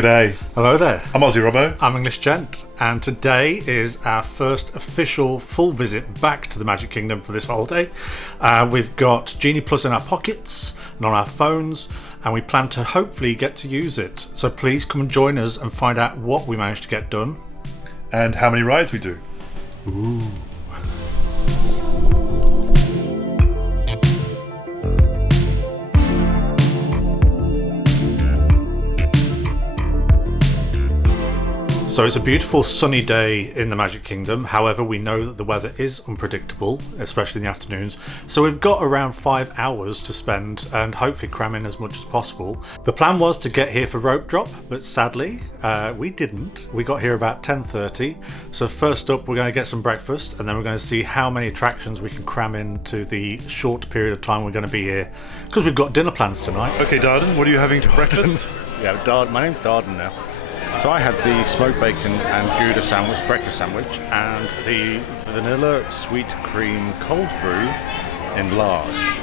G'day. Hello there. I'm Aussie Robbo. I'm English Gent, and today is our first official full visit back to the Magic Kingdom for this holiday. We've got Genie Plus in our pockets and on our phones, and we plan to hopefully get to use it. So please come and join us and find out what we managed to get done. And how many rides we do. Ooh. So it's a beautiful sunny day in the Magic Kingdom. However, we know that the weather is unpredictable, especially in the afternoons. So we've got around 5 hours to spend and hopefully cram in as much as possible. The plan was to get here for rope drop, but sadly, we didn't. We got here about 10:30. So first up, we're going to get some breakfast, and then we're going to see how many attractions we can cram into the short period of time we're going to be here, because we've got dinner plans tonight. Okay, Darden, what are you having for breakfast? Yeah, my name's Darden now. So I had the smoked bacon and Gouda sandwich, breakfast sandwich, and the vanilla sweet cream cold brew in large.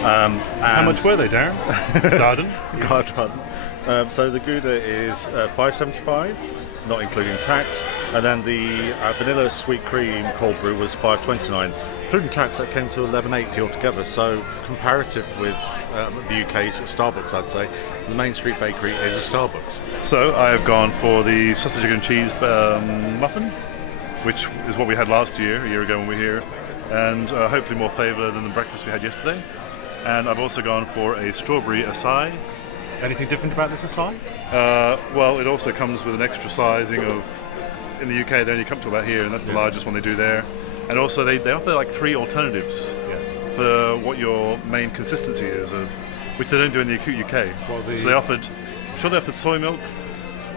How much were they, Darren? Darden? God, Darden. So the Gouda is $5.75, not including tax, and then the vanilla sweet cream cold brew was $5.29. Including tax, that came to $11.80 altogether. So comparative with the UK's Starbucks, I'd say. So the Main Street Bakery is a Starbucks. So I have gone for the sausage, egg and cheese muffin, which is what we had last year, a year ago when we were here, and hopefully more flavour than the breakfast we had yesterday. And I've also gone for a strawberry acai. Anything different about this acai? Well, it also comes with an extra sizing of, in the UK they only come to about here, and that's the largest one they do there. And also they offer like 3 alternatives for what your main consistency is, of which they don't do in the UK. Well, so they offered soy milk,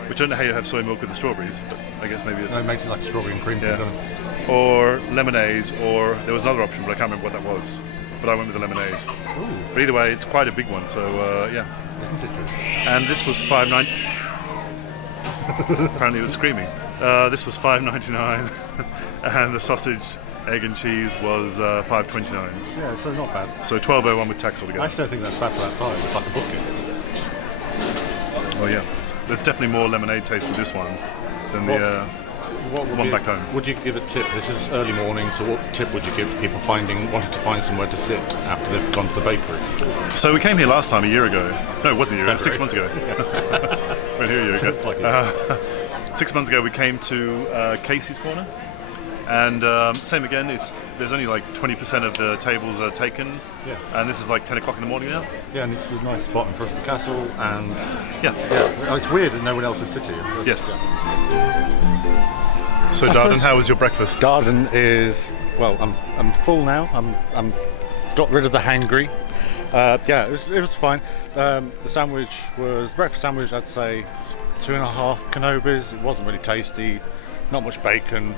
which I don't know how you have soy milk with the strawberries, but I guess maybe it makes it like strawberry and cream tea, doesn't it? Or lemonade, or there was another option, but I can't remember what that was. But I went with the lemonade. Ooh. But either way, it's quite a big one, so yeah. Isn't it true? And this was $5.90. Apparently it was screaming. This was $5.99, and the sausage, egg and cheese was $5.29. Yeah, so not bad. So $12.01 with tax altogether. I actually don't think that's bad for that size. It's like a bucket. Oh yeah, there's definitely more lemonade taste with this one than the one back home. Would you give a tip? This is early morning, so what tip would you give people wanting to find somewhere to sit after they've gone to the bakery? So we came here last time a year ago. No, it wasn't a year ago, 6 months ago. We're here a year ago. It's like 6 months ago we came to Casey's Corner, and same again, there's only like 20% of the tables are taken, and this is like 10 o'clock in the morning now. Yeah, and this was a nice spot in front of the castle, and yeah. Oh, it's weird that no one else is sitting here. Yes. So Darden, how was your breakfast? Darden is, well, I'm full now. I'm got rid of the hangry. Yeah, it was fine. The breakfast sandwich, I'd say 2.5 Kenobis. It wasn't really tasty, not much bacon.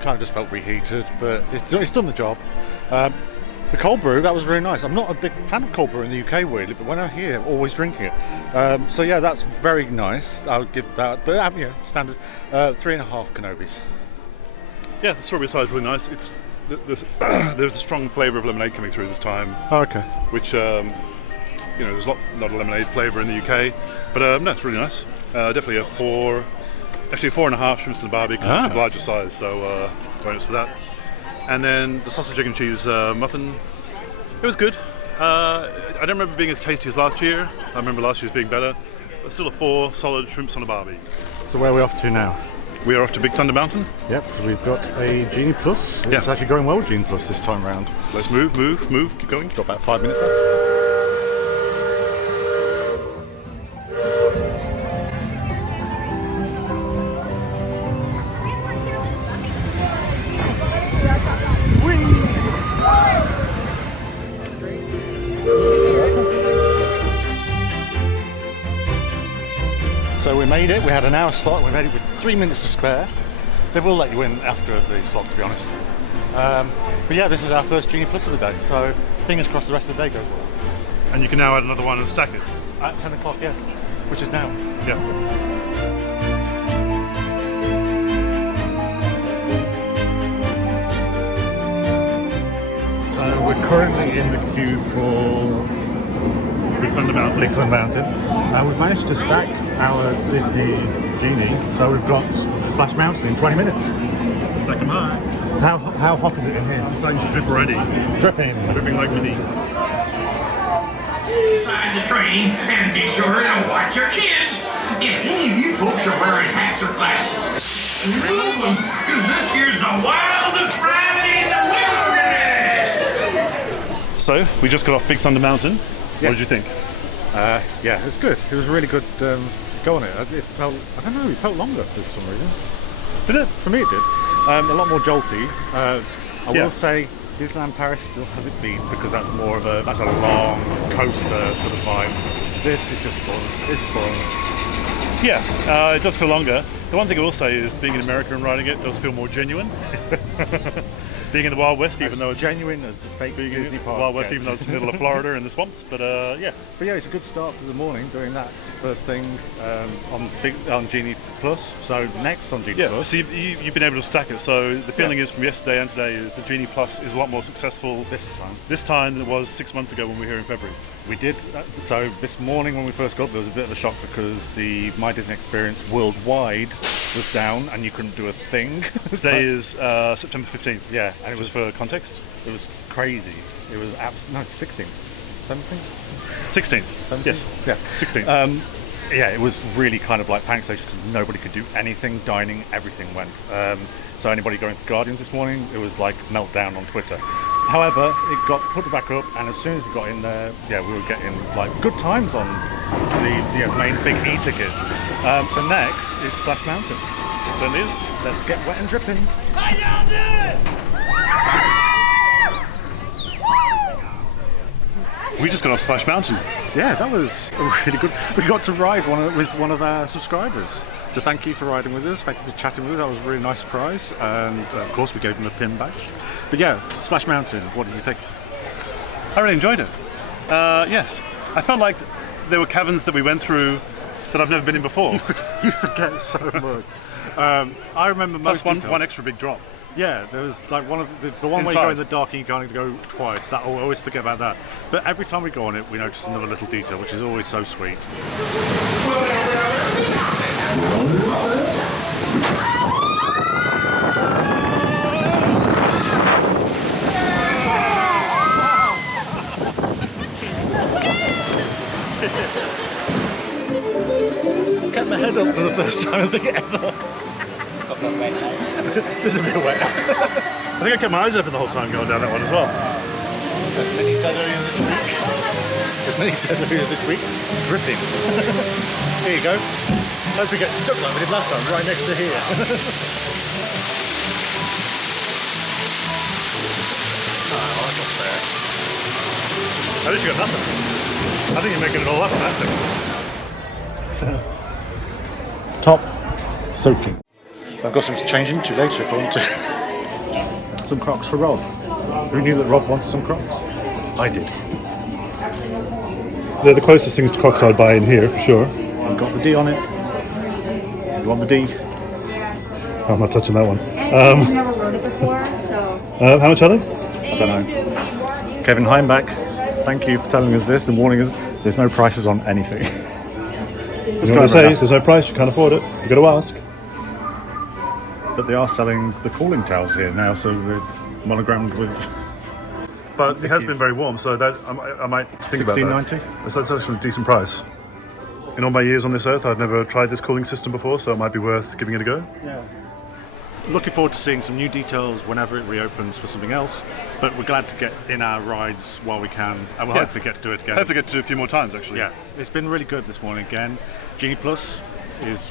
Kind of just felt reheated, but it's done the job. The cold brew, that was really nice. I'm not a big fan of cold brew in the UK, weirdly, but when I'm here, I'm always drinking it. So yeah, that's very nice. I'll give that, but standard 3.5 Kenobis. Yeah, the strawberry acai is really nice. There's a strong flavour of lemonade coming through this time. Oh, okay. Which there's a lot of lemonade flavour in the UK, but no, it's really nice. Definitely a 4.5 shrimps and barbie, because it's a larger size, so bonus for that. And then the sausage, egg and cheese muffin, it was good. I don't remember being as tasty as last year. I remember last year's being better, but still a 4 solid shrimps on a barbie. So where are we off to now? We are off to Big Thunder Mountain. Yep, so we've got a Genie Plus. It's actually going well with Genie Plus this time round. So let's move, keep going. Got about 5 minutes left. So we made it. We had an hour slot. We made it with 3 minutes to spare. They will let you in after the slot, to be honest. But yeah, this is our first Genie Plus of the day. So fingers crossed the rest of the day goes well. And you can now add another one and stack it. At 10 o'clock, yeah. Which is now. Yeah. So we're currently in the queue for Big Thunder Mountain. Big Thunder Mountain. We've managed to stack our Disney Genie, so we've got Splash Mountain in 20 minutes. Stack them high. How hot is it in here? I'm starting to drip already. Dripping. Dripping like Minnie. Inside the train, and be sure to watch your kids. If any of you folks are wearing hats or glasses, remove them, because this here's the wildest ride in the wilderness. So, we just got off Big Thunder Mountain. Yeah. What did you think? Yeah, it was good. It was a really good go on it. It felt, I don't know, it felt longer for some reason. Did it? For me it did. A lot more jolty. I Yeah. will say Disneyland Paris still has it beat because that's more of a long coaster for the vibe. This is just fun. It's fun. Yeah, it does feel longer. The one thing I will say is being in America and riding it does feel more genuine. Being in the Wild West, even though it's genuine as the fake being Disney in park. Wild West, gets. even though it's in the middle of Florida in the swamps. But yeah. But yeah, it's a good start for the morning doing that first thing on Genie Plus. So next on Genie Yeah, Plus. so you've been able to stack it. So the feeling is from yesterday and today is the Genie Plus is a lot more successful this time than it was 6 months ago when we were here in February. We did. So this morning when we first got there was a bit of a shock because the My Disney Experience worldwide was down and you couldn't do a thing. Today is September 15th. Yeah, And it was for context? It was crazy. It was 16th, 17th, 16th. 17th? Yes. Yeah, 16th. yeah, it was really kind of like panic station because nobody could do anything, dining, everything went. So anybody going to Guardians this morning, it was like meltdown on Twitter. However, it got put back up, and as soon as we got in there, yeah, we were getting like good times on the main big e-tickets. So next is Splash Mountain. It certainly is. Let's get wet and dripping. We just got off Splash Mountain. Yeah, that was really good. We got to ride with one of our subscribers. So thank you for riding with us. Thank you for chatting with us. That was a really nice surprise. And of course, we gave him a pin badge. But yeah, Splash Mountain. What did you think? I really enjoyed it. Yes. I felt like there were caverns that we went through that I've never been in before. You forget so much. I remember Plus most one extra big drop. Yeah, there was like one of the one where you go in the dark and you can't go twice. That I always forget about that. But every time we go on it, we notice another little detail, which is always so sweet. Get my head up for the first time I think ever. This is a bit wet. I think I kept my eyes open the whole time going down that one as well. As many said earlier this week, dripping. Here you go. Hope we get stuck like we did last time, right next to here. Oh, that's not fair. At least you got nothing. I think you're making it all up in that second. Top soaking. I've got some to change into later if I want to. Some Crocs for Rob. Who knew that Rob wanted some Crocs? I did. They're the closest things to Crocs I'd buy in here, for sure. I've got the D on it. You want the D? I'm not touching that one. I've never rode it before, so. How much are they? I don't know. Kevin Heimbach, thank you for telling us this and warning us. There's no prices on anything. I was going to say, if there's no price, you can't afford it. You've got to ask. But they are selling the cooling towels here now, so they're monogrammed with. But it has been very warm, so that I might think about that. $16.90? That's actually a decent price. In all my years on this earth, I've never tried this cooling system before, so it might be worth giving it a go. Yeah. Looking forward to seeing some new details whenever it reopens for something else. But we're glad to get in our rides while we can, and we'll hopefully get to do it again. Hopefully get to do it a few more times, actually. Yeah, it's been really good this morning again. Genie Plus is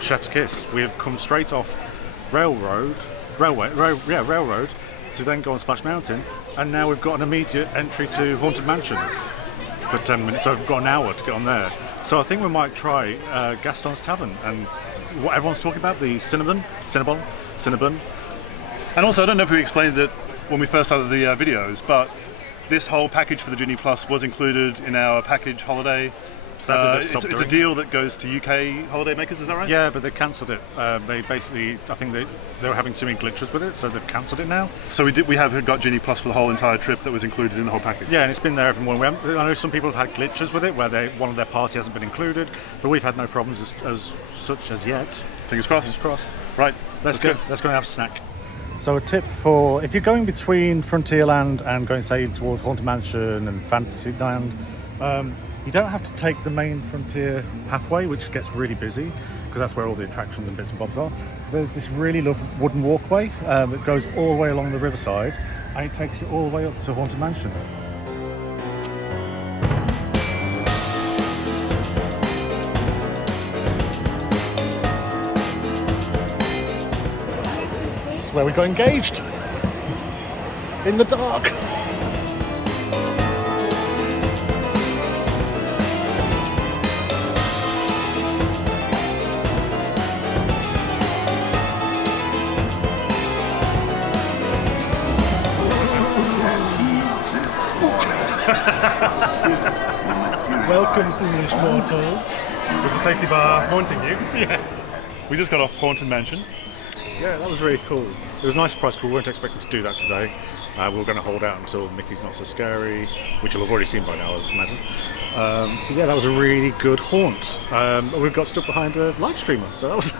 chef's kiss. We have come straight off railroad to then go on Splash Mountain, and now we've got an immediate entry to Haunted Mansion for 10 minutes, so we've got an hour to get on there. So I think we might try Gaston's Tavern and what everyone's talking about, the Cinnabon. And also, I don't know if we explained it when we first started the videos, but this whole package for the Genie Plus was included in our package holiday Sadly, they've stopped It's a doing deal that goes to UK holidaymakers, is that right? Yeah, but they cancelled it. They basically, I think they were having too many glitches with it, so they've cancelled it now. So we have got Genie Plus for the whole entire trip that was included in the whole package. Yeah, and it's been there every morning. I know some people have had glitches with it where one of their party hasn't been included, but we've had no problems as such as yet. Fingers crossed. Fingers crossed. Right, Let's go and have a snack. So a tip for if you're going between Frontierland and going, say, towards Haunted Mansion and Fantasyland, you don't have to take the main Frontier pathway, which gets really busy, because that's where all the attractions and bits and bobs are. There's this really lovely wooden walkway that goes all the way along the riverside, and it takes you all the way up to Haunted Mansion. Where we got engaged in the dark. Welcome, foolish mortals. Was the safety bar haunting you? Yeah. We just got off Haunted Mansion. Yeah, that was really cool. It was a nice surprise. We weren't expecting to do that today. We were going to hold out until Mickey's Not So Scary, which you'll have already seen by now, I imagine. But yeah, that was a really good haunt. We got stuck behind a live streamer, so that was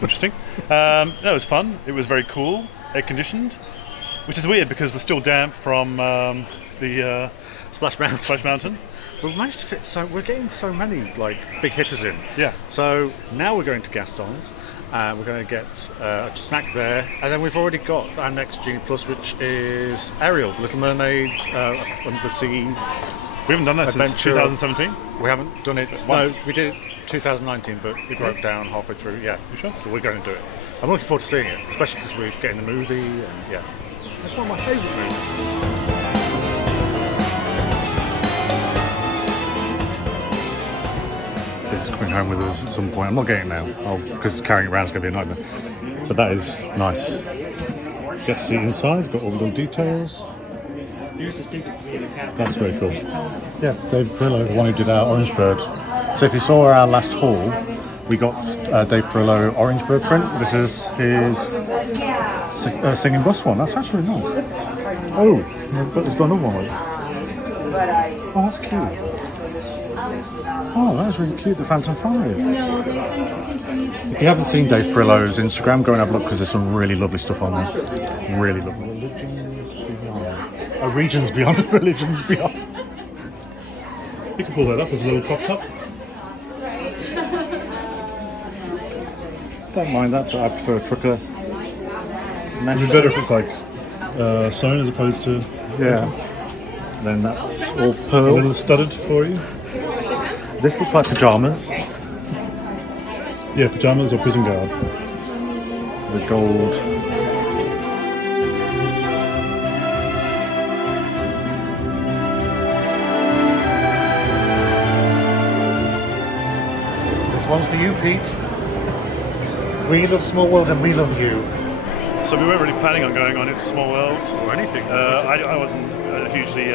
Interesting. No, it was fun. It was very cool, air conditioned, which is weird because we're still damp from the Splash Mountain. Splash Mountain. We've managed to fit we're getting so many like big hitters in. Yeah. So now we're going to Gaston's. We're going to get a snack there, and then we've already got our next Genie Plus, which is Ariel, Little Mermaid, Under the Sea. We haven't done that since Adventure. 2017. We haven't done it. Once. No, we did it 2019, but it broke down halfway through. Yeah. You sure? So we're going to do it. I'm looking forward to seeing it, especially because we're getting the movie, and yeah, it's one of my favourite movies. This is coming home with us at some point. I'm not getting it now because carrying it around is going to be a nightmare. But that is nice. Get to see inside, got all the little details. That's very cool. Yeah, Dave Perillo, the one who did our Orange Bird. So if you saw our last haul, we got Dave Perillo Orange Bird print. This is his singing bus one. That's actually nice. Oh, there's got another one. Oh, that's cute. Oh, that's really cute, the Phantom 5. If you haven't seen Dave Perillo's Instagram, go and have a look because there's some really lovely stuff on there. Really lovely. Regions Beyond. Religions Beyond. You can pull that off as a little crop top. Don't mind that, but I prefer trucker. It'd be better if it's like sewn as opposed to Yeah. Then that's all a pearl. little studded for you. This looks like pajamas. Yeah, pajamas or prison guard. The gold. This one's for you, Pete. We love Small World and we love you. So we weren't really planning on going on It's a Small World. Or anything. I wasn't hugely,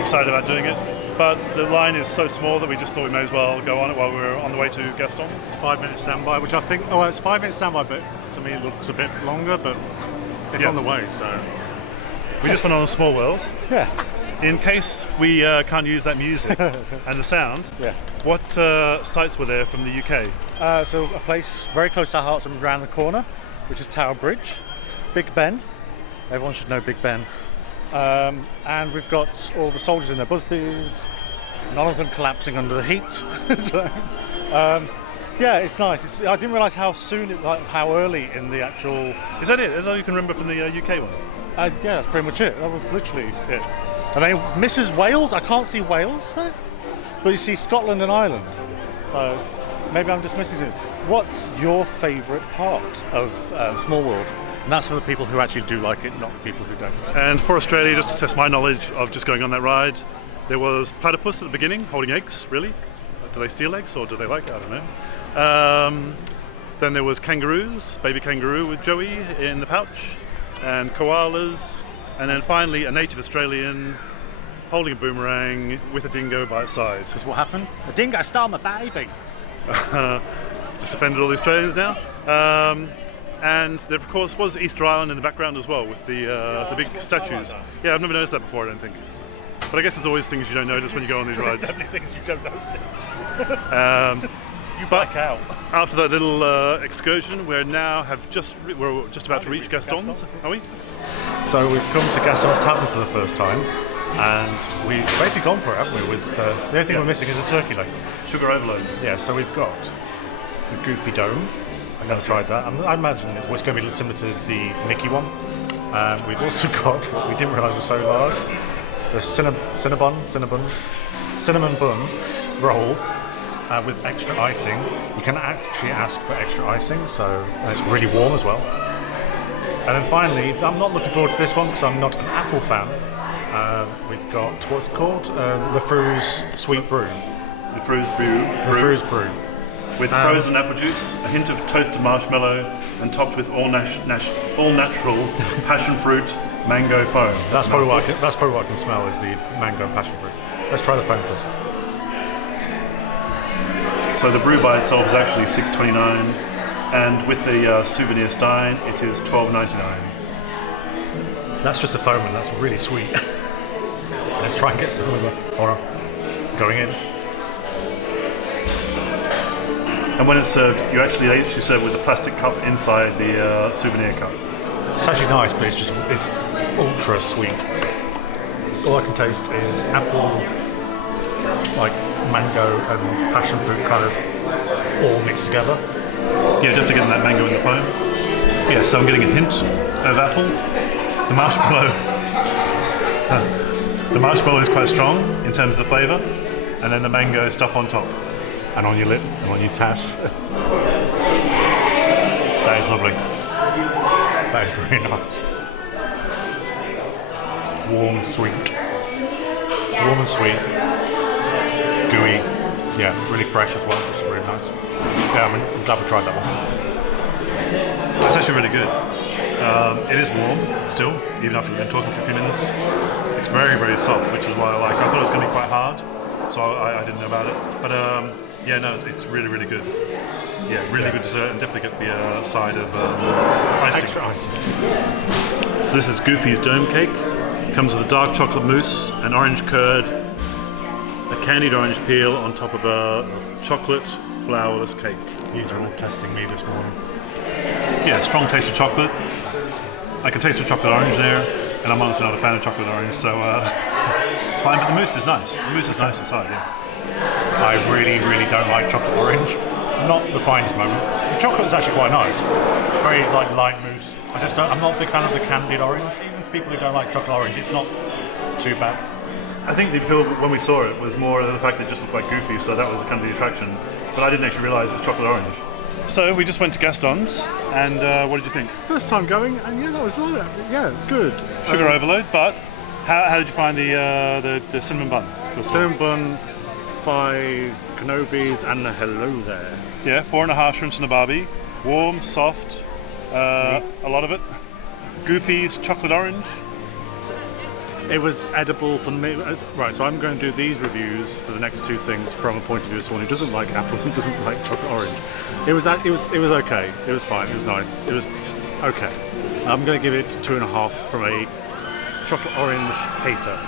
excited about doing it. But the line is so small that we just thought we may as well go on it while we were on the way to Gaston's. 5 minute standby, which I think, it's 5 minute standby, but to me it looks a bit longer, but it's Yeah. on the way, so. We just went on a Small World. Yeah. In case we can't use that music and the sound, Yeah. what sites were there from the UK? So a place very close to our hearts and around the corner, which is Tower Bridge. Big Ben. Everyone should know Big Ben. And we've got all the soldiers in their busbies, none of them collapsing under the heat. So, yeah, it's nice. I didn't realise how how early in the actual. Is that it? Is that all you can remember from the UK one? Yeah, that's pretty much it. That was literally it. And then Mrs. Wales, I can't see Wales there, but you see Scotland and Ireland. So maybe I'm just missing it. What's your favourite part of Small World? And that's for the people who actually do like it, not people who don't. And for Australia, just to test my knowledge of just going on that ride, there was platypus at the beginning, holding eggs, really. Do they steal eggs or do they like it? I don't know. Then there was kangaroos, baby kangaroo with Joey in the pouch, and koalas, and then finally a native Australian holding a boomerang with a dingo by its side. Because what happened? A dingo stole my baby. Just offended all the Australians now. And there, of course, was Easter Island in the background as well with the big statues. Yeah, I've never noticed that before, I don't think. But I guess there's always things you don't notice when you go on these rides. There's definitely things you don't notice. You But black out. after that little excursion, we're just about to reach Gaston's, are we? So we've come to Gaston's Tavern for the first time, and we've basically gone for it, haven't we? With the only thing we're missing is a turkey leg. Sugar overload. Yeah, so we've got the Goofy Dome. I've never tried that. I imagine it's going to be similar to the Mickey one. We've also got what we didn't realise was so large: the cinnamon bun roll. With extra icing. You can actually ask for extra icing, and it's really warm as well. And then finally, I'm not looking forward to this one because I'm not an apple fan. We've got, what's it called? Lefroux's Sweet Brew. Lefroux's Brew. With frozen apple juice, a hint of toasted marshmallow, and topped with all natural passion fruit mango foam. That's probably what I can smell is the mango and passion fruit. Let's try the foam first. So the brew by itself is actually $6.29, and with the souvenir stein, it is $12.99. That's just the foam, and that's really sweet. Let's try and get some of the. Hold on. Going in. And when it's served, they actually serve with a plastic cup inside the souvenir cup. It's actually nice, but it's ultra sweet. All I can taste is apple, like mango and passion fruit kind of all mixed together. Yeah, definitely getting that mango in the foam. Yeah, so I'm getting a hint of apple. The marshmallow is quite strong in terms of the flavour, and then the mango stuff on top. And on your lip, and on your tash. That is lovely. That is really nice. Warm and sweet. Gooey. Yeah, really fresh as well. It's really nice. Yeah, I'm glad we tried that one. It's actually really good. It is warm still, even after we've been talking for a few minutes. It's very, very soft, which is why I like. I thought it was going to be quite hard, so I didn't know about it. But yeah, no, it's really, really good. Yeah, really good dessert, and definitely get the side of icing. Extra icing. So this is Goofy's Dome Cake. Comes with a dark chocolate mousse, an orange curd, a candied orange peel on top of a chocolate flourless cake. These are all testing me this morning. Yeah, strong taste of chocolate. I can taste the chocolate orange there, and I'm honestly not a fan of chocolate orange, so it's fine. But the mousse is nice. The mousse is nice inside, yeah. I really, really don't like chocolate orange. Not the finest moment. The chocolate is actually quite nice. Very light mousse. I'm not a big fan of the candied orange. Even for people who don't like chocolate orange, it's not too bad. I think the appeal when we saw it was more the fact that it just looked like Goofy, so that was kind of the attraction. But I didn't actually realise it was chocolate orange. So we just went to Gaston's, and what did you think? First time going, and yeah, that was lovely. Yeah, good. Sugar overload, but how did you find the cinnamon bun? Cinnamon bun, 5 Kenobis, and a hello there. Yeah, 4.5 shrimps and a barbie. Warm, soft, a lot of it. Goofy's chocolate orange. It was edible for me. Right, so I'm going to do these reviews for the next 2 things from a point of view of someone who doesn't like apple and doesn't like chocolate orange. It was okay. It was fine. It was nice. It was okay. I'm going to give it 2.5 from a chocolate orange hater.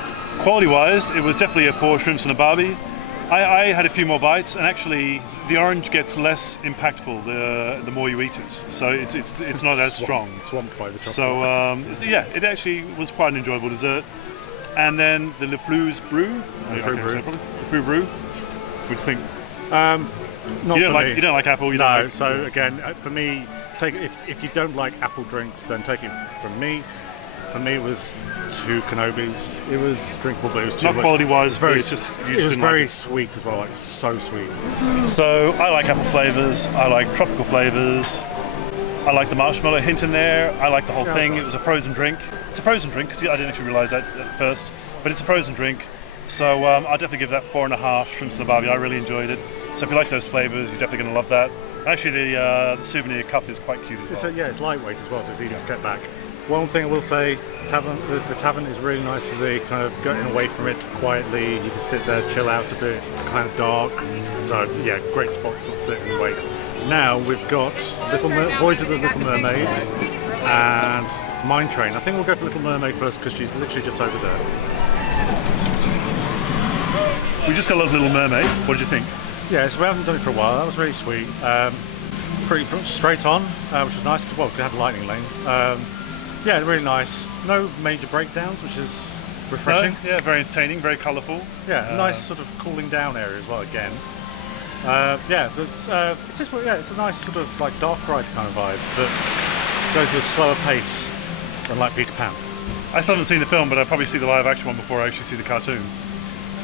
Quality-wise, it was definitely a 4 shrimps and a barbie. I had a few more bites, and actually the orange gets less impactful the more you eat it. So it's not as strong. Swamped by the chocolate. So yeah, it actually was quite an enjoyable dessert. And then the Lefroux's Brew. Lefroux Brew. What do you think? Not you for me. You don't like apple. No. So again, for me, if you don't like apple drinks, then take it from me. For me, it was 2 Kenobis. It was drinkable, but it was too not much. quality-wise. It was very sweet as well, like so sweet. So I like apple flavours. I like tropical flavours. I like the marshmallow hint in there. I like the whole thing. It was a frozen drink. It's a frozen drink because I didn't actually realise that at first, but it's a frozen drink. So I'll definitely give that 4.5 shrimps and a barbie. I really enjoyed it. So if you like those flavours, you're definitely going to love that. Actually, the souvenir cup is quite cute as well. It's lightweight as well, so it's easy to get back. One thing I will say, the tavern is really nice as a kind of getting away from it quietly. You can sit there, chill out a bit. It's kind of dark, so yeah, great spot to sort of sit and wait. Now we've got Voyage of the Little Mermaid and Mine Train. I think we'll go for Little Mermaid first because she's literally just over there. We just got a Little Mermaid. What did you think? Yeah, so we haven't done it for a while. That was really sweet. Pretty straight on, which was nice because, well, we had a lightning lane. Yeah, really nice. No major breakdowns, which is refreshing. No, yeah, very entertaining, very colourful. Yeah, nice sort of cooling down area as well again. Yeah, it's a nice sort of like dark ride kind of vibe, but goes at a slower pace than like Peter Pan. I still haven't seen the film, but I'll probably see the live action one before I actually see the cartoon.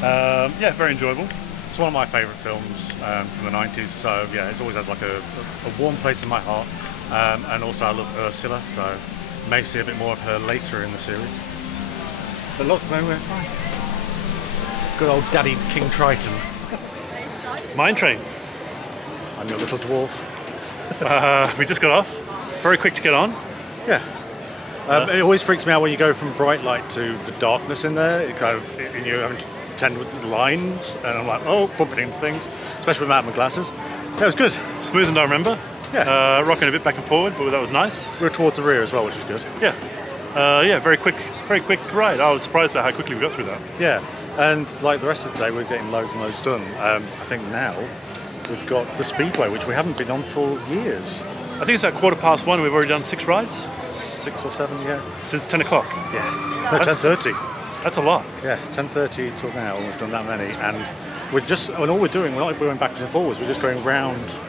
Yeah, very enjoyable. It's one of my favourite films from the 90s, so yeah, it always has like a warm place in my heart. And also I love Ursula, so may see a bit more of her later in the series. But look, no, we're fine. Good old Daddy King Triton. Mine Train. I'm your little dwarf. We just got off. Very quick to get on. Yeah. It always freaks me out when you go from bright light to the darkness in there. It kind of, and you're having to tend with the lines, and I'm like, oh, bumping into things, especially without my glasses. That was good. Smooth and I remember. Yeah. Rocking a bit back and forward, but that was nice. We were towards the rear as well, which is good. Yeah. Yeah, very quick ride. I was surprised about how quickly we got through that. Yeah, and like the rest of the day, we're getting loads and loads done. I think now we've got the Speedway, which we haven't been on for years. I think it's about 1:15 and we've already done 6 rides. 6 or 7, yeah. Since 10 o'clock. Yeah. No, 10:30. That's a lot. Yeah, 10:30 till now, and we've done that many. And and all we're doing, we're not going backwards and forwards, we're just going round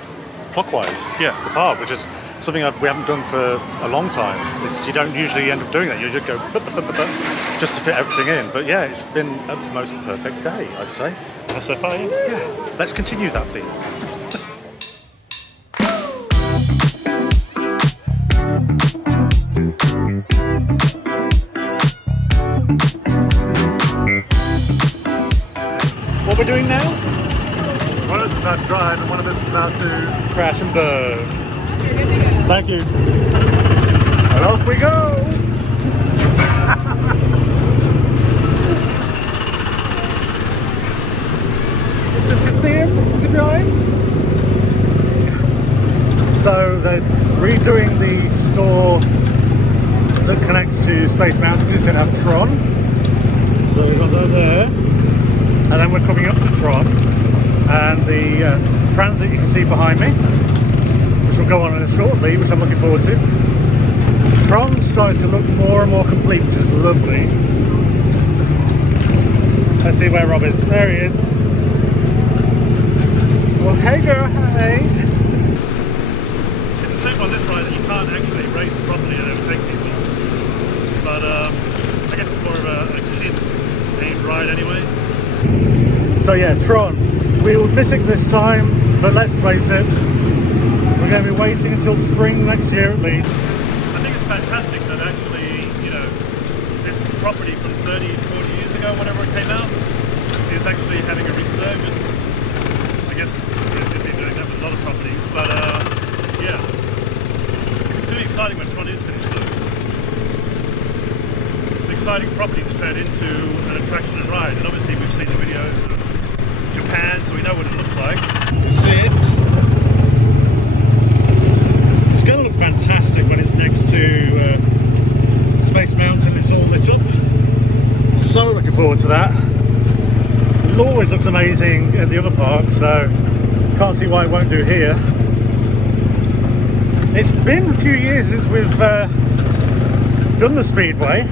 clockwise. Yeah. The park, which is something we haven't done for a long time. You don't usually end up doing that. You just go just to fit everything in. But yeah, it's been a most perfect day, I'd say. So far, yeah. Yeah. Let's continue that theme. What we're doing now? One of us is about to drive and one of us is about to crash and burn. Thank you. And off we go! Is it museum? Is it behind? So they're redoing the store that connects to Space Mountain. It's going to have Tron. So we've got that there. And then we're coming up to Tron. And the transit you can see behind me, which will go on shortly, which I'm looking forward to. Tron's starting to look more and more complete, which is lovely. Let's see where Rob is. There he is. Well, hey girl, hey. It's a shame on this ride that you can't actually race properly and overtake people. But I guess it's more of a kids aimed ride anyway. So yeah, Tron. We will miss it this time, but let's face it, we're going to be waiting until spring next year at least. I think it's fantastic that actually, you know, this property from 30, 40 years ago, whenever it came out, is actually having a resurgence. I guess Disney doing that with a lot of properties, but yeah, it's really exciting when Tron is finished though. It's an exciting property to turn into an attraction and ride, and obviously we've seen the videos of Japan, so we know what it looks like. Sit. It's going to look fantastic when it's next to Space Mountain. It's all lit up. So looking forward to that. It always looks amazing at the other park, so can't see why it won't do here. It's been a few years since we've done the Speedway,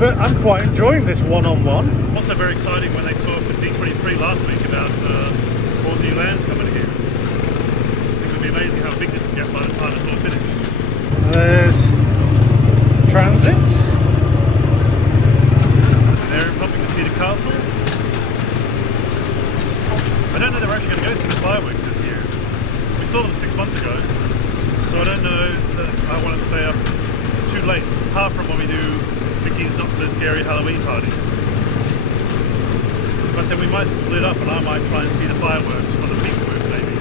but I'm quite enjoying this one-on-one. Also very exciting when they talked at D23 last week about all new lands coming here. I think it'll be amazing how big this will get by the time it's all finished. There's Transit. And there you probably can see the castle. I don't know they're actually going to go see the fireworks this year. We saw them 6 months ago, so I don't know that I want to stay up too late, apart from when we do Mickey's Not So Scary Halloween Party. But then we might split up and I might try and see the fireworks from the pink work maybe.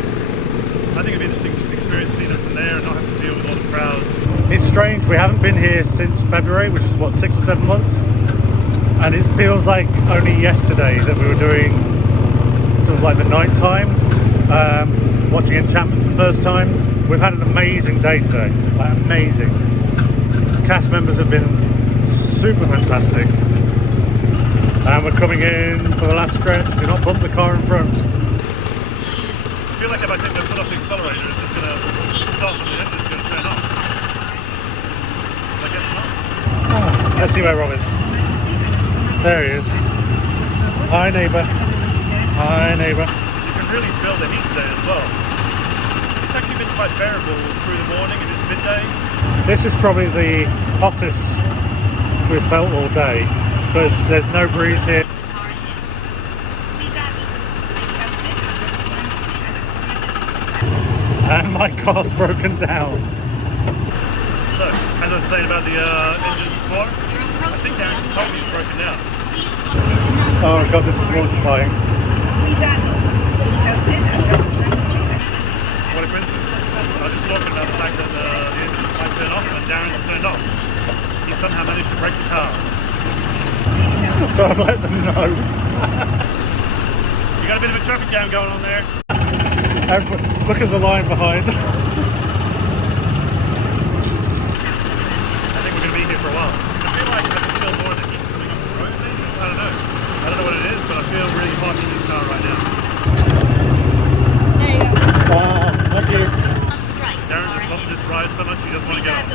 I think it'd be interesting to experience seeing it from there and not having to deal with all the crowds. It's strange, we haven't been here since February, which is what, 6 or 7 months? And it feels like only yesterday that we were doing sort of like the night time, watching Enchantment for the first time. We've had an amazing day today, like amazing. Cast members have been super fantastic. And we're coming in for the last stretch. Do not bump the car in front. I feel like if I take my foot off the accelerator, it's just going to stop and the engine's going to turn off. I guess not. Let's see where Rob is. There he is. Hi neighbour. Hi neighbour. You can really feel the heat today as well. It's actually been quite bearable through the morning and it's midday. This is probably the hottest we've felt all day, because there's no breeze here. And my car's broken down. So, as I was saying about the engines before, I think Darren just told me it's broken down. Oh my god, this is mortifying. What a coincidence. I was just talking about the fact that the engine might turn off and Darren's turned off. He somehow managed to break the car. So I've let them know. You got a bit of a traffic jam going on there. Look at the line behind. I think we're going to be here for a while. I feel like I can feel more of the heat coming off the road maybe. I don't know. I don't know what it is, but I feel really hot in this car right now. There you go. Thank you. Darren just loves this ride so much he doesn't want to get on.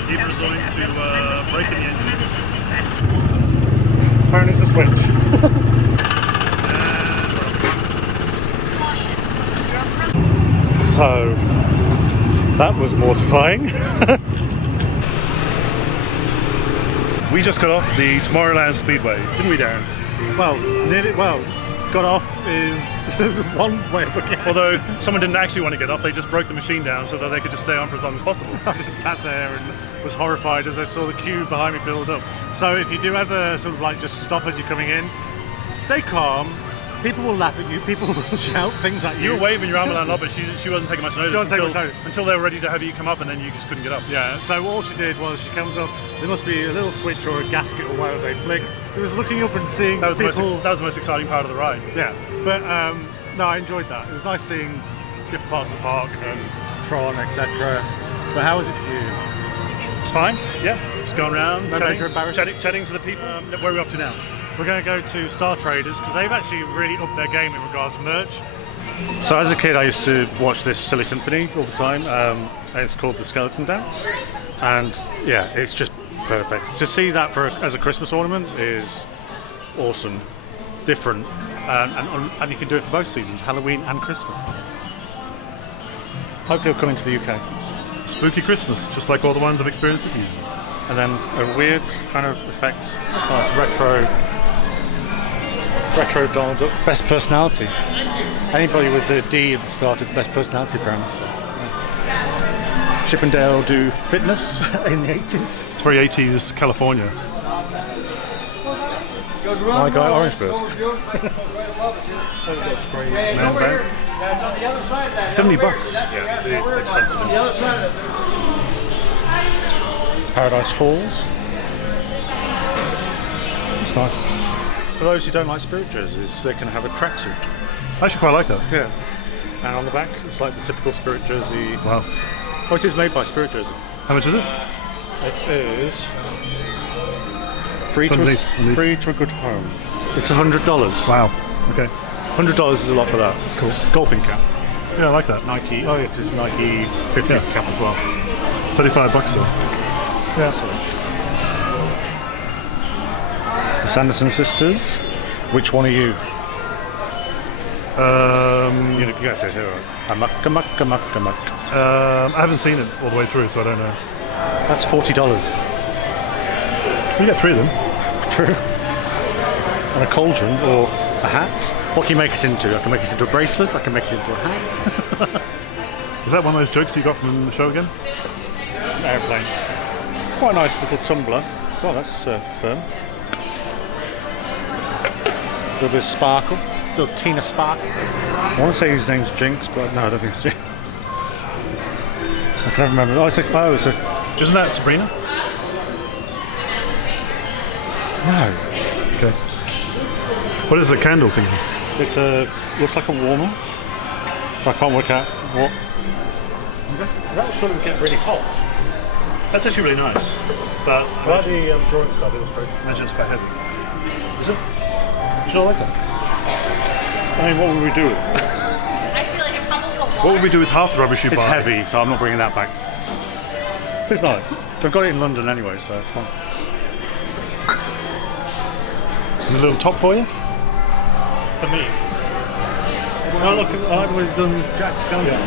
He's even resorting to breaking the engine. Apparently it's a switch. So, that was mortifying. We just got off the Tomorrowland Speedway, didn't we, Darren? Well, got off is one way of looking at it. Although someone didn't actually want to get off, they just broke the machine down so that they could just stay on for as long as possible. I just sat there and was horrified as I saw the queue behind me build up. So if you do ever sort of like just stop as you're coming in, stay calm. People will laugh at you, people will shout things at you. You were waving your arm around, but she wasn't taking much notice until they were ready to have you come up and then you just couldn't get up. Yeah, so all she did was she comes up, there must be a little switch or a gasket or whatever they flicked. It was looking up and seeing that was people. That was the most exciting part of the ride. Yeah, but no, I enjoyed that. It was nice seeing different parts of the park and Tron, etc. But how was it for you? It's fine, yeah. Just going around, No major embarrassment? chatting to the people. Where are we off to now? We're going to go to Star Traders because they've actually really upped their game in regards to merch. So as a kid, I used to watch this silly symphony all the time. It's called The Skeleton Dance, and yeah, it's just perfect. To see that as a Christmas ornament is awesome, different, and you can do it for both seasons, Halloween and Christmas. Hopefully it'll come into the UK. Spooky Christmas, just like all the ones I've experienced with you. And then a weird kind of effect. It's nice, retro Donald Duck. Best personality. Anybody with the D at the start is best personality apparently. So, yeah. Chippendale do fitness in the 80s. It's very 80s California. My guy Orangebird. Man bag. $70. Yeah, it's expensive. Paradise Falls. It's nice. For those who don't like Spirit jerseys, they can have a tracksuit. I actually quite like that. Yeah. And on the back, it's like the typical Spirit jersey. Wow. Oh, it is made by Spirit Jersey. How much is it? It is free to Underneath. a good home. It's $100. Wow. Okay. $100 is a lot for that. It's cool. Golfing cap. Yeah, I like that. Nike. Oh, yeah, it's Nike 50 cap as well. $35 though. Yeah, that's all right. The Sanderson sisters. Which one are you? You guys say who? Amok. I haven't seen it all the way through, so I don't know. That's $40. You get 3 of them. True. And a cauldron or a hat. What can you make it into? I can make it into a bracelet. I can make it into a hat. Is that one of those jokes you got from the show again? Airplane. Quite a nice little tumbler. Well, that's firm. A little bit of sparkle. A little Tina sparkle. I want to say his name's Jinx, but no, I don't think it's Jinx. I can't remember. Oh, it's a. Isn't that Sabrina? No. Okay. What is the candle thing? It's looks like a warmer. I can't work out what. Because that should get really hot. That's actually really nice. But I like the drawing style illustration. I imagine it's quite heavy. Is it? Do you not like that? I mean, what would we do with it? I see like a couple little walls. What would we do with half the rubbish you buy? It's heavy, so I'm not bringing that back. It's nice. I've got it in London anyway, so it's fine. And a little top for you? For me. Oh, look, I like what he's done with Jack Skellington.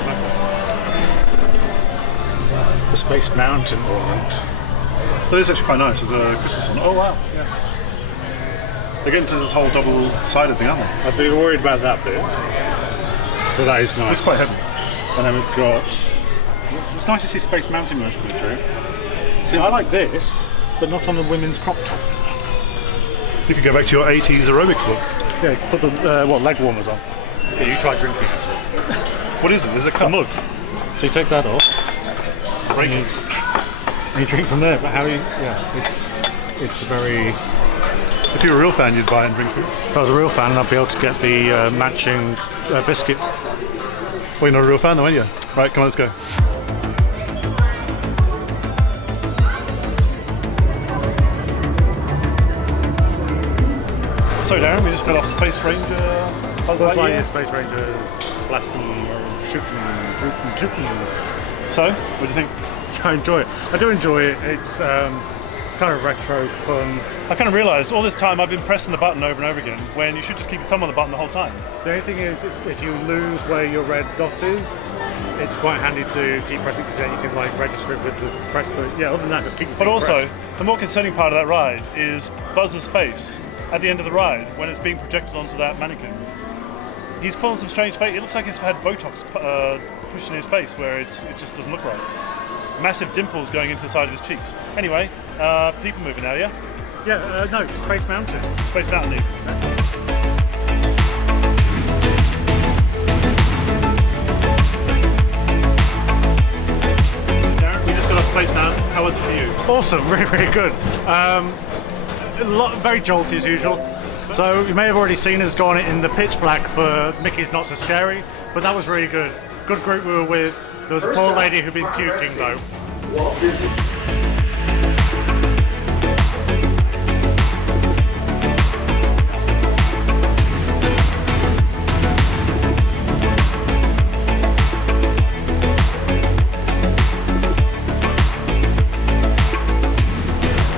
The Space Mountain ornament. That is actually quite nice as a Christmas one. Oh wow. Yeah. They're getting to this whole double-sided thing, aren't they? I'd be worried about that bit. But that is nice. It's quite heavy. And then we've got... It's nice to see Space Mountain merch coming through. See, I like this, but not on the women's crop top. You could go back to your 80s aerobics look. Yeah, put the leg warmers on. Yeah, you try drinking it. What is it? There's a cup. Mug. So you take that off, Break and it. you drink from there. But how you... Yeah, it's very... If you were a real fan, you'd buy and drink from it. If I was a real fan, I'd be able to get the matching biscuit. Well, you're not a real fan though, are you? Right, come on, let's go. So Darren, we just got off Space Ranger. Buzz Lightyear. Space Rangers, blasting, shooting. So, what do you think? I enjoy it. I do enjoy it. It's kind of retro fun. I kind of realised all this time I've been pressing the button over and over again when you should just keep your thumb on the button the whole time. The only thing is if you lose where your red dot is, it's quite handy to keep pressing because then you can like register it with the press. But yeah, other than that, just keep your But finger also, pressed. the more concerning part of that ride is Buzz's face at the end of the ride when it's being projected onto that mannequin. He's pulling some strange face. It looks like he's had Botox pushed in his face where it just doesn't look right. Massive dimples going into the side of his cheeks. Anyway, people moving now, yeah? Yeah, no, Space Mountain. Space Mountain League. Darren, we just got off Space Mountain. How was it for you? Awesome, really, really good. Very jolty as usual. So you may have already seen us go on it in the pitch black for Mickey's Not So Scary, but that was really good. Good group we were with. There was a poor lady who'd been puking though.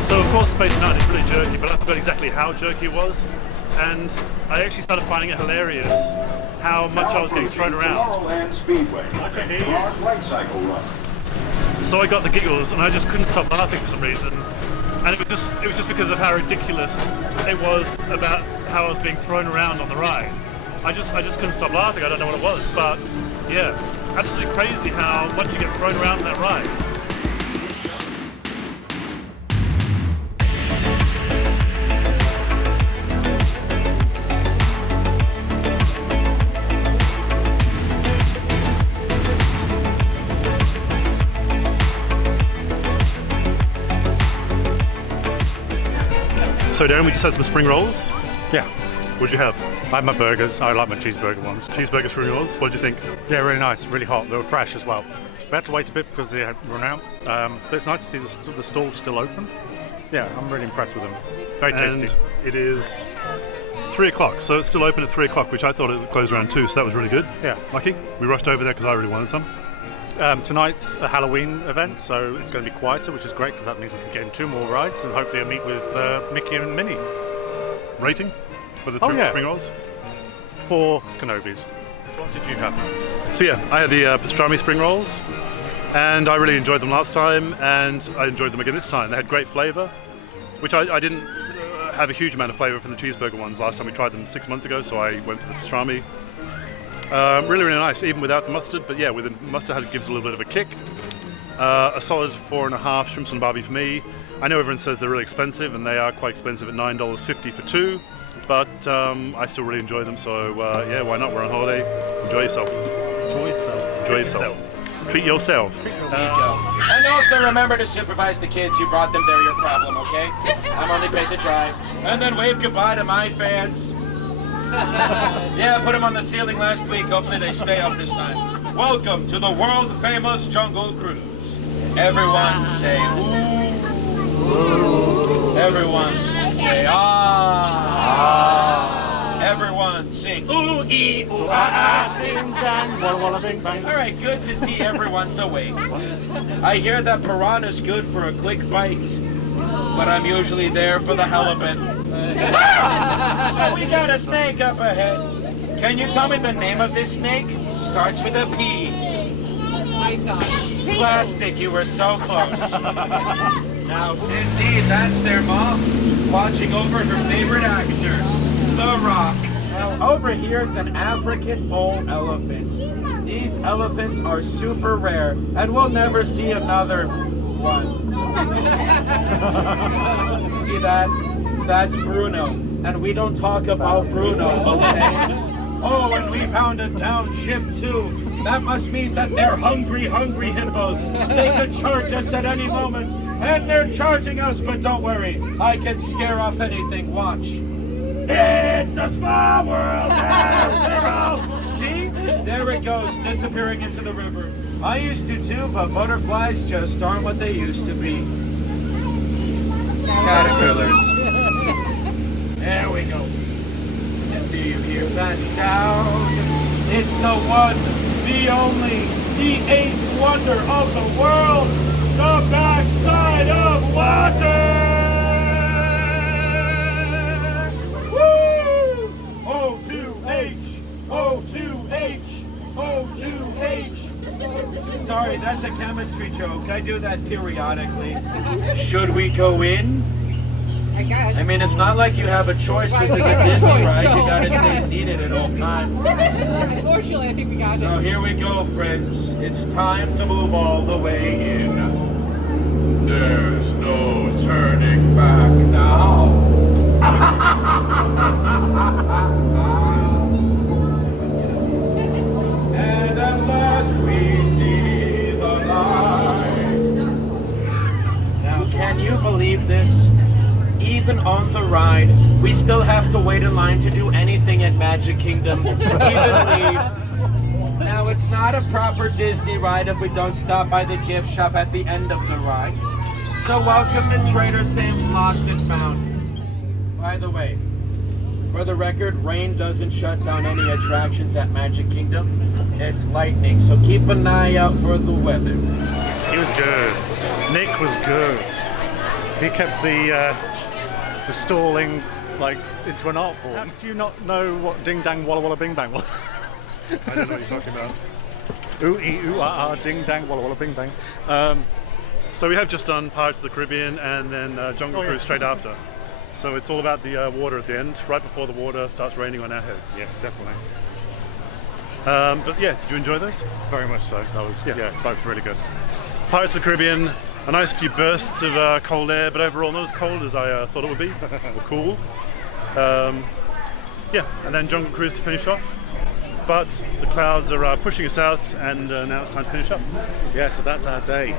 So of course Space Mountain is really jerky, but I forgot exactly how jerky it was. And I actually started finding it hilarious how much I was getting thrown around. Tomorrowland Speedway, a dark light cycle run. So I got the giggles and I just couldn't stop laughing for some reason. And it was just because of how ridiculous it was about how I was being thrown around on the ride. I just couldn't stop laughing. I don't know what it was, but yeah, absolutely crazy how much you get thrown around in that ride. So Darren, we just had some spring rolls. Yeah, What'd you have? I had my burgers. I like my cheeseburger ones. Cheeseburgers, spring rolls. What did you think? Yeah, really nice, really hot. They were fresh as well. We had to wait a bit because they had run out. But it's nice to see the stall's still open. Yeah, I'm really impressed with them. Very And tasty. it is 3 o'clock, so it's still open at 3 o'clock, which I thought it would close around 2, so that was really good. Yeah. Lucky. We rushed over there because I really wanted some. Tonight's a Halloween event, so it's going to be quieter, which is great because that means we can get in 2 more rides and hopefully I'll meet with Mickey and Minnie. Rating for the Oh, yeah. spring rolls? 4 Kenobis. Which ones did you have? So yeah, I had the pastrami spring rolls, and I really enjoyed them last time, and I enjoyed them again this time. They had great flavour, which I didn't have a huge amount of flavour from the cheeseburger ones last time we tried them 6 months ago, so I went for the pastrami. Really, really nice, even without the mustard, but yeah, with the mustard it gives a little bit of a kick. A solid 4.5 shrimps and barbie for me. I know everyone says they're really expensive, and they are quite expensive at $9.50 for 2, but I still really enjoy them, so yeah, why not? We're on holiday. Enjoy yourself. Enjoy yourself. Enjoy yourself. Treat yourself. And also remember to supervise the kids. You brought them there, your problem, okay? I'm only paid to drive. And then wave goodbye to my fans. Yeah, I put them on the ceiling last week. Hopefully they stay up this time. Welcome to the world-famous Jungle Cruise. Everyone say ooh. Everyone say ah. Everyone sing ooh, ee, ooh, ah, ah. Ding dang, walla walla bing bang. All right, good to see everyone's awake. I hear that piranha's good for a quick bite, but I'm usually there for the hell of it. Oh, we got a snake up ahead. Can you tell me the name of this snake? Starts with a P. My God. Plastic, you were so close. Now, indeed, that's their mom, watching over her favorite actor, The Rock. Well, over here's an African bull elephant. These elephants are super rare, and we'll never see another one. See that? That's Bruno, and we don't talk about Bruno, okay? Oh, and we found a down ship too. That must mean that they're hungry hippos. They could charge us at any moment, and they're charging us, but don't worry, I can scare off anything, watch. It's a small world, zero. See? There it goes, disappearing into the river. I used to too, but butterflies just aren't what they used to be. Caterpillars. There we go. And do you hear that sound? It's the one, the only, the eighth wonder of the world, the backside of water! Woo! O2H, O2H, O2H. Sorry, that's a chemistry joke. I do that periodically. Should we go in? I guess. I mean, it's not like you have a choice. This is a Disney ride. You gotta stay seated at all times. Unfortunately, I think we got So it. here we go, friends. It's time to move all the way in. There's no turning back now. And at last we see the light. Now, can you believe this? Even on the ride, we still have to wait in line to do anything at Magic Kingdom, even leave. Now, it's not a proper Disney ride if we don't stop by the gift shop at the end of the ride. So welcome to Trader Sam's Lost and Found. By the way, for the record, rain doesn't shut down any attractions at Magic Kingdom. It's lightning, so keep an eye out for the weather. He was good. Nick was good. He kept the stalling like into an art form. How did you not know what ding dang walla walla bing bang was? I don't know what you're talking about. Ooh ee ooh ah ah ding dang walla walla bing bang. So we have just done Pirates of the Caribbean and then Jungle Cruise straight after. So it's all about the water at the end, right before the water starts raining on our heads. Yes, definitely. But yeah, did you enjoy those? Very much so. That was yeah both really good. Pirates of the Caribbean, a nice few bursts of cold air, but overall not as cold as I thought it would be, or cool. Yeah, and then Jungle Cruise to finish off. But the clouds are pushing us out, and now it's time to finish up. Yeah, so that's our day.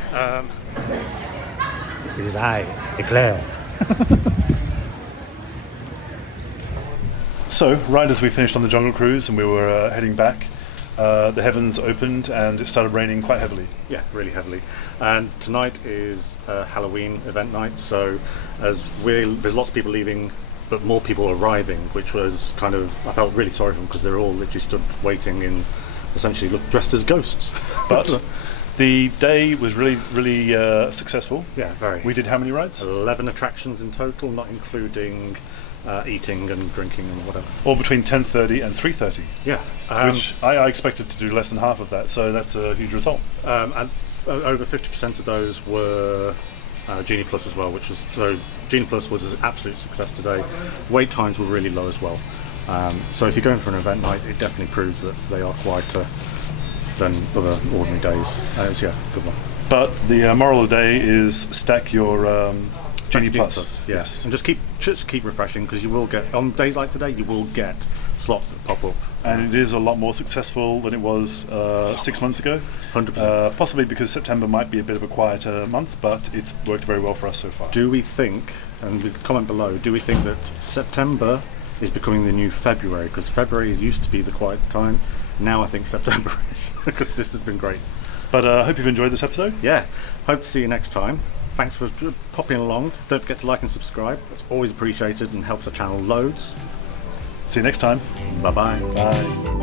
It is I, Eclair. So, right as we finished on the Jungle Cruise and we were heading back, the heavens opened and it started raining quite heavily. Yeah, really heavily. And tonight is a Halloween event night, so there's lots of people leaving, but more people arriving, which was kind of, I felt really sorry for them because they're all literally stood waiting in, essentially dressed as ghosts. But the day was really successful. Yeah, very. We did how many rides? 11 attractions in total, not including eating and drinking and whatever. All between 10:30 and 3:30. Yeah. Which I expected to do less than half of that, so that's a huge result. And over 50% of those were Genie Plus as well, so Genie Plus was an absolute success today. Wait times were really low as well. So if you're going for an event night, it definitely proves that they are quieter than other ordinary days. It's, yeah, good one. But the moral of the day is stack your Genie Plus. Yes, and just keep refreshing, because you will get, on days like today, you will get slots that pop up. and it is a lot more successful than it was 6 months ago. 100%. Possibly because September might be a bit of a quieter month, but it's worked very well for us so far. Do we think, and comment below, do we think that September is becoming the new February? Because February used to be the quiet time. Now I think September is, because this has been great. But I hope you've enjoyed this episode. Yeah, hope to see you next time. Thanks for popping along. Don't forget to like and subscribe. That's always appreciated and helps our channel loads. See you next time. Bye-bye. Bye.